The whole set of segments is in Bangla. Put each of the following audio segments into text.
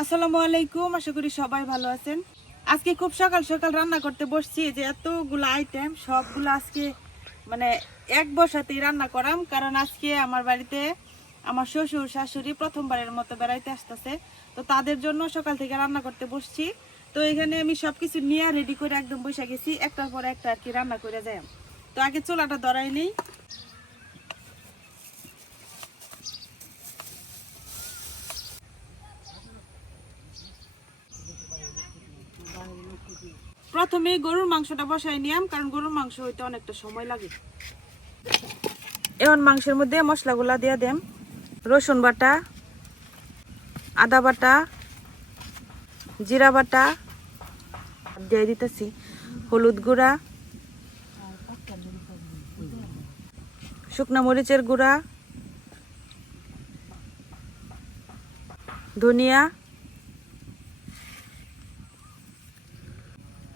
আসসালামু আলাইকুম, আশা করি সবাই ভালো আছেন। আজকে খুব সকাল সকাল রান্না করতে বসছি, যে এতগুলো আইটেম সবগুলো আজকে মানে এক বসাতেই রান্না করাম। কারণ আজকে আমার বাড়িতে আমার শ্বশুর শাশুড়ি প্রথমবারের মতো বেড়াইতে আসতেছে, তো তাদের জন্য সকাল থেকে রান্না করতে বসছি। তো এখানে আমি সবকিছু নিয়ে রেডি করে একদম বসে গেছি, একটার পর একটা আর কি রান্না করে যাই। তো আগে চুলাটা ধরাই নেই। প্রথমে গরুর মাংসটা বসাই নিলাম, কারণ গরুর মাংস হইতে অনেকটা সময় লাগে। এখন মাংসের মধ্যে মশলাগুলা দিয়ে দেম। রসুন বাটা, আদা বাটা, জিরা বাটা দিয়ে দিতেছি, হলুদ গুঁড়া, শুকনা মরিচের গুঁড়া, ধনিয়া,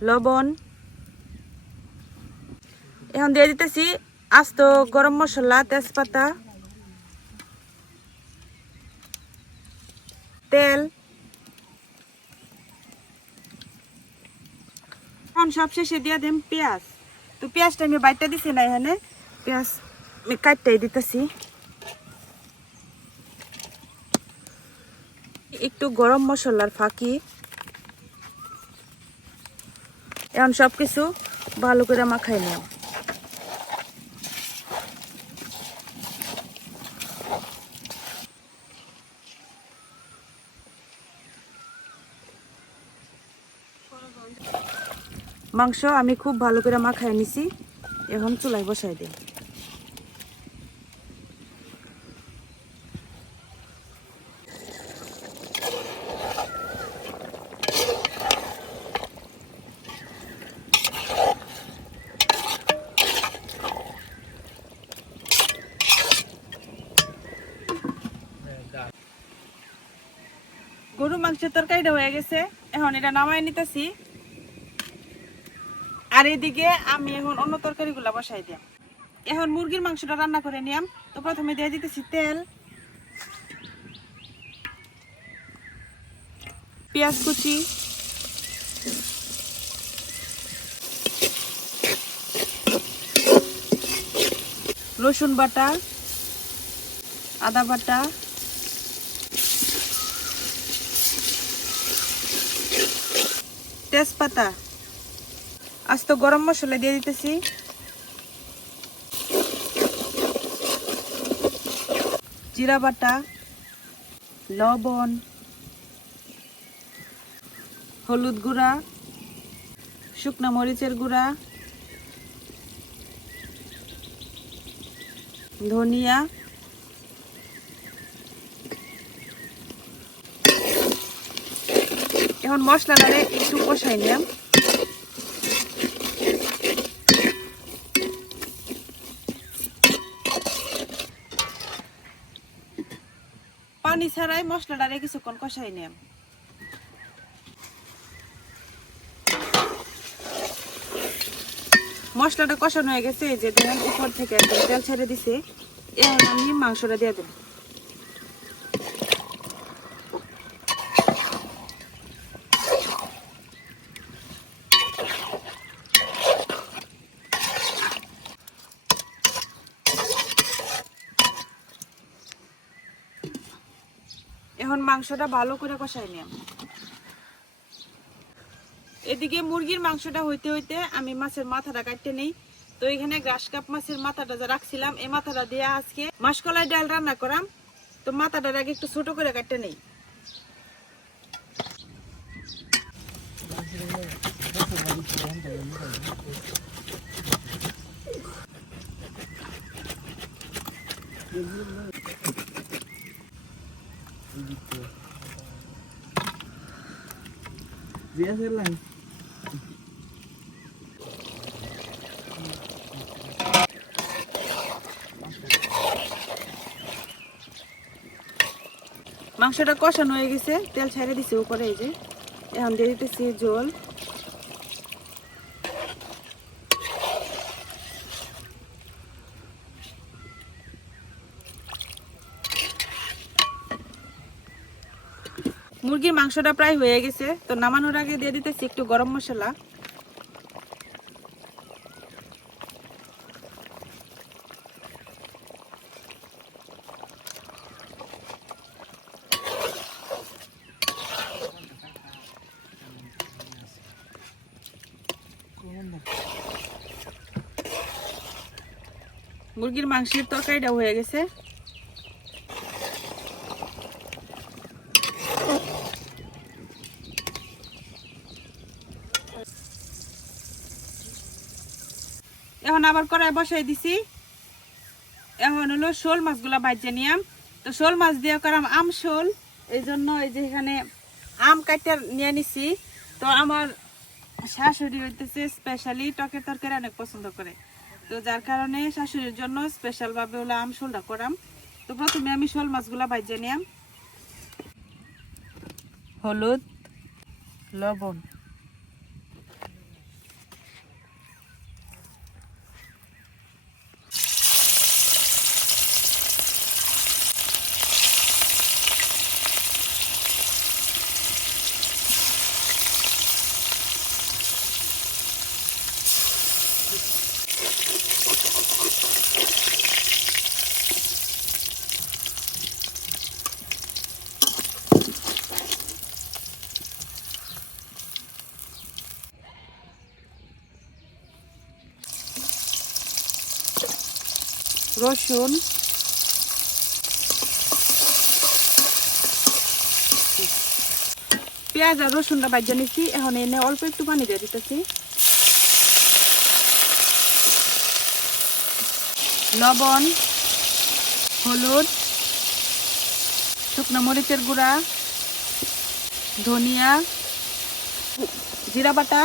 লবণ। এখন দিয়ে দিতেছি আস্ত গরম মশলা, তেজপাতা, তেল। এখন সব শেষে দিয়ে দেন পেঁয়াজ। তো পেঁয়াজটা আমি বাইটটা দিছি না, এখানে পেঁয়াজ আমি কাটটাই দিতেছি। একটু গরম মশলার ফাঁকি। এখন সবকিছু ভালো করে মাখাই নিলাম। মাংস আমি খুব ভালো করে মাখাই নিছি, এখন চুলায় বসাই দিই। গরু মাংসের তরকারিটা হয়ে গেছে, এখন এটা নামাই নিতেছি। আর এদিকে আমি এখন অন্য তরকারিগুলা বসাই দিলাম। এখন মুরগির মাংসটা রান্না করে নিলাম। তো প্রথমে দিয়ে দিতেছি তেল, পেঁয়াজ কুচি, রসুন বাটা, আদা বাটা, তেজপাতা, আস্ত গরম মশলা দিয়ে দিতেছি, জিরা বাটা, লবণ, হলুদ গুঁড়া, শুকনা মরিচের গুঁড়া, ধনিয়া। এখন মশলাটারে একটু কষাই নিলাম। পানি ছাড়াই মশলাটারে কিছুক্ষণ কষাই নিলাম। মশলাটা কষানো হয়ে গেছে, এই যে দেখেন উপর থেকে একদম তেল ছেড়ে দিছে। এখন আমি মাংসটা দিয়ে দেব। এখন মাংসটা ভালো করে কষাই নিলাম। এদিকে মুরগির মাংসটা হইতে হইতে আমি মাছের মাথাটা কাটতে নেই। তো এখানে গ্রাস কাপ মাছের মাথাটা যা রাখছিলাম, এই মাথাটা দিয়ে আজকে মাসকলাই ডাল রান্না করাম। তো মাথাটার আগে একটু ছোট করে কাটতে নেই। মাংসটা কষানো হয়ে গেছে, তেল ছেড়ে দিছে উপরে। এই যে এখন দিয়ে দিতেছি জল। মুরগির মাংসটা প্রায় হয়ে গেছে, তো নামানোর আগে দিয়ে দিতেছি একটু গরম মশলা। মুরগির মাংসের তরকারিটা হয়ে গেছে। এখন আবার কড়াই বসাই দিছি। এখন হলো শোল মাছগুলা ভাজে নিয়াম। তো শোল মাছ দিয়ে করাম আম শোল, এই জন্য এই যে এখানে আম কাটতে নিয়ে নিছি। তো আমার শাশুড়ি হইতেছে স্পেশালি টকের তরকারি অনেক পছন্দ করে, তো যার কারণে শাশুড়ির জন্য স্পেশাল ভাবে হলো আম শোলটা করাম। তো প্রথমে আমি শোল মাছগুলা ভাজে নিয়াম। হলুদ, লবণ, রসুন, পেঁয়াজ আর রসুনটা ভাজা নিচ্ছি। এখন এনে অল্প একটু পানি দিয়ে দিতেছি। লবণ, হলুদ, শুকনো মরিচের গুঁড়া, ধনিয়া, জিরা বাটা,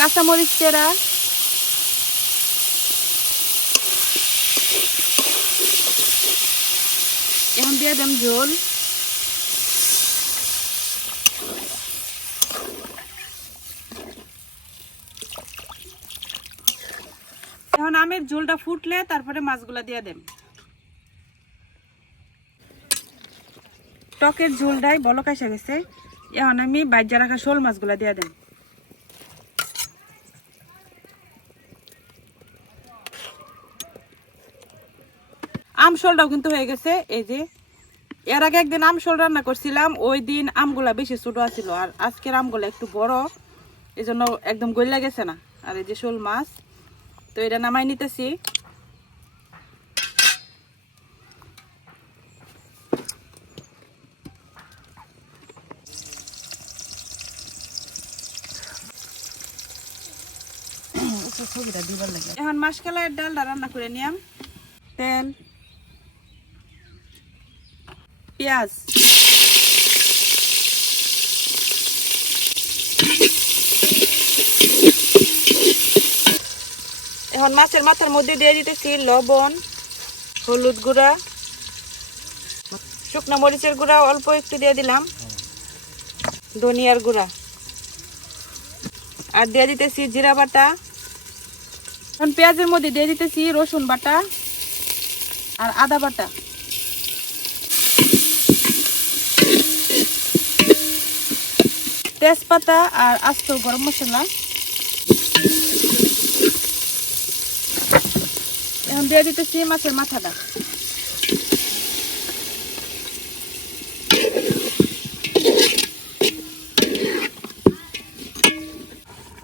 কাঁচামরিচ চেরা, এখন দিয়ে দেম ঝোল। এখন আমের ঝোলটা ফুটলে তারপরে মাছগুলা দিয়ে দেন। টকের ঝোলটাই বলক এসে গেছে, এখন আমি ভাজা রাখা শোল মাছগুলা দিয়ে দেন। আম শোলটাও কিন্তু হয়ে গেছে। এই যে এর আগে একদিন আম শোল রান্না করছিলাম, ওই দিন আমগুলা বেশি ছোট আছিল, আর আজকের আমগুলা একটু বড়, এই জন্য একদম গইলা গেছে না। আর এই যে শোল মাছ, তো এটা নামাই নিতেছি। এখন মাসকালাইয়ের ডালটা রান্না করে নিয়াম। তেল, পেঁয়াজ, এখন মাছের মাথার মধ্যে দিয়ে দিতেছি লবণ, হলুদ গুঁড়া, শুকনো মরিচের গুঁড়া অল্প একটু দিয়ে দিলাম, ধনিয়ার গুঁড়া, আর দিয়ে দিতেছি জিরা বাটা। এখন পেঁয়াজের মধ্যে দিয়ে দিতেছি রসুন বাটা আর আদা বাটা। তেজপাতা আর আস্ত গরম মশলা। এখন দিয়ে দিতেছি মাছের মাথাটা।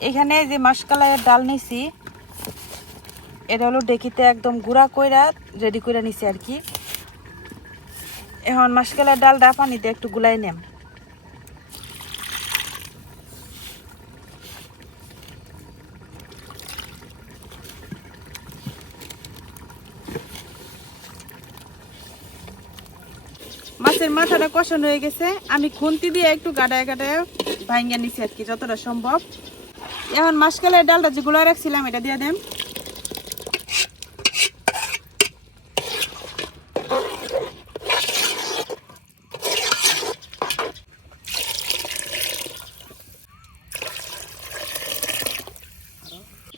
এখানে যে মাসকালাইয়ের ডাল নিছি, এটা হলো ডেকিতে একদম গুঁড়া কইরা রেডি করে নিছি আর কি। এখন মাসকালাইয়ের ডালটা পানিতে একটু গুলাই নেম। মাছের মাথাটা কষানো হয়ে গেছে, আমি খুন্তি দিয়ে একটু গাডায় গাডায় ভাঙ্গা নিছি আর কি যতটা সম্ভব। এখন মাসকালাইয়ের ডালটা যে গুলা রাখছিলাম এটা দিয়ে দেন।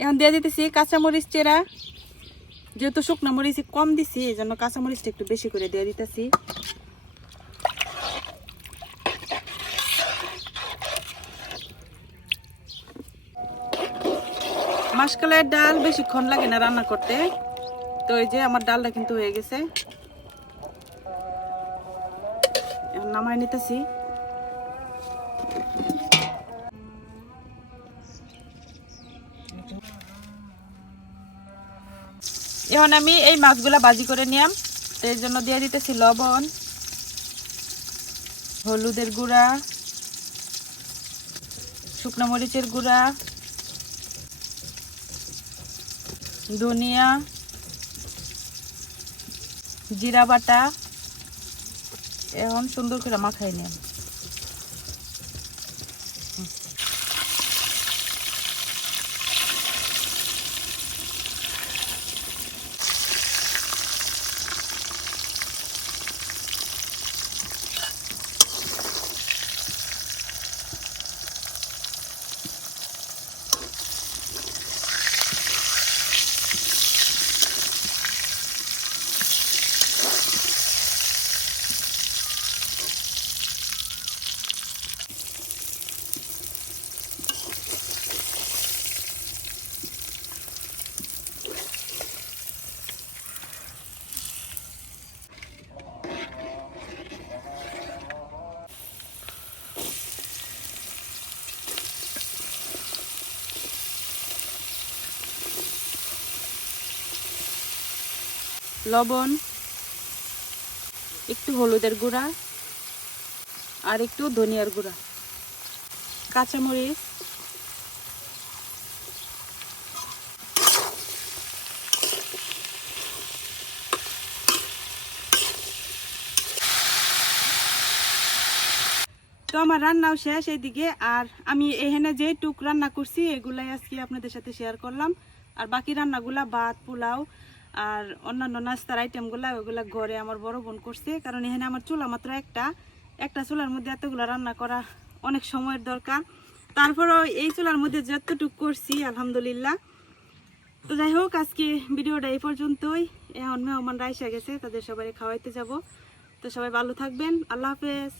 এখন দিয়ে দিতেছি কাঁচামরিচ চেরা, যেহেতু শুকনো মরিচ কম দিছি এই জন্য কাঁচামরিচটা একটু বেশি করে দিয়ে দিতেছি। মাসকলাইয়ের ডাল বেশিক্ষণ লাগে না রান্না করতে। তো এই যে আমার ডালটা কিন্তু হয়ে গেছে, এখন নামাই নিতেছি। এখন আমি এই মাছগুলা ভাজি করে নিলাম, তো এর জন্য দিয়ে দিতেছি লবণ, হলুদের গুঁড়া, শুকনো মরিচের গুঁড়া, ধনিয়া, জিরা বাটা। এখন সুন্দর করে মাখাই নিলাম। লবণ, একটু হলুদের গুঁড়া আর একটু ধনিয়ার গুঁড়া, কাঁচামরিচ, তো আমার রান্নাও শেষ এইদিকে। আর আমি এখানে যে টুক রান্না করছি এগুলাই আজকে আপনাদের সাথে শেয়ার করলাম। আর বাকি রান্নাগুলা ভাত, পোলাও আর অন্যান্য নাস্তার আইটেমগুলা ওইগুলা ঘরে আমার বড় বোন করছে, কারণ এখানে আমার চুলা মাত্র একটা চুলার মধ্যে এতগুলো রান্না করা অনেক সময়ের দরকার। তারপরেও এই চুলার মধ্যে যতটুক করছি আলহামদুলিল্লাহ। তো যাই হোক, আজকে ভিডিওটা এই পর্যন্তই। এখন মেহমান রাইসা গেছে, তাদের সবাই খাওয়াইতে যাব। তো সবাই ভালো থাকবেন, আল্লাহ হাফেজ।